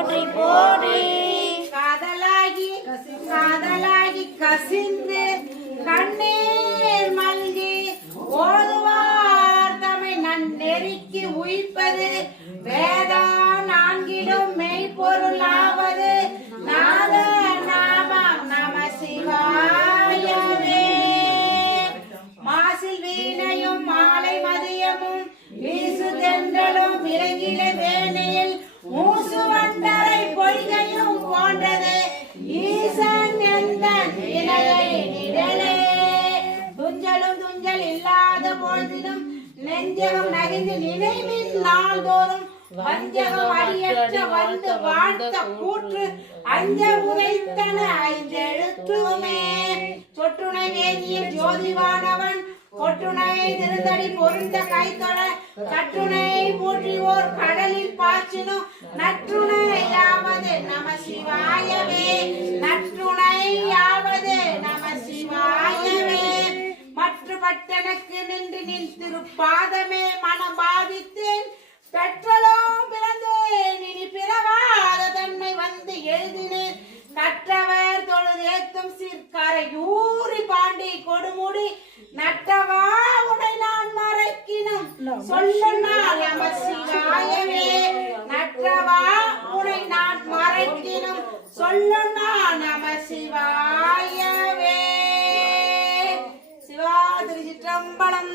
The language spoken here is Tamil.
போற்றி போற்றி. காதலாகி காதலாகி கசிந்து கண்ணீர் மல்கி ஓதுவார் தம்மை நன்னெறிக்கு உயிர்ப்பது வேதா நான்கிலும் மெய்ப்பொருளாவது நாத நாமம் நம சிவாயவே. மாசில் வீணையும் மாலை மதியமும் வீசு தென்றலும் விலங்கில வேணையில் மூசு வண்டரை பொய்கையும் போன்றது ஈசன் எந்த நிலையை நிழலே. துஞ்சலும் துஞ்சல் இல்லாத பொழுதிலும் நெஞ்சகம் நகிந்து நினைவின் நாள்தோறும் வஞ்சகம் அடியற்ற வந்து வாழ்த்த கூற்று அஞ்ச உரைத்தன ஐந்தெழுத்துமே. சொற்றுணை வேதியில் ஜோதிவானவன் கொற்றுணை திருந்தடி பொருந்த கைத்தொழ கற்றுணை போற்றிவோர் கடலில் பாய்ச்சினும் நற்றுணையாவது நம சிவாயவே. நற்றுணையாவது நம சிவாயவே. மற்ற பட்டனுக்கு நின்று நின் திருப்பாதமே மனம் பாவித்தேன் பெற்றலும் பிறந்தேன் இனி பிறவாத தன்மை வந்து எழுதினேன். கற்றவர் தொழுது ஏத்தும் சீர்கரையூரி பாண்டி கொடுமுடி நட்டவா உடை நான் மறைக்கினும் சொல்லுனால் நம சிவாயவே. நற்றவா உடை நான் மறைக்கினும் சொல்லுனால் நம சிவாயவே. சிவா திருச்சிற்றம்பலம்.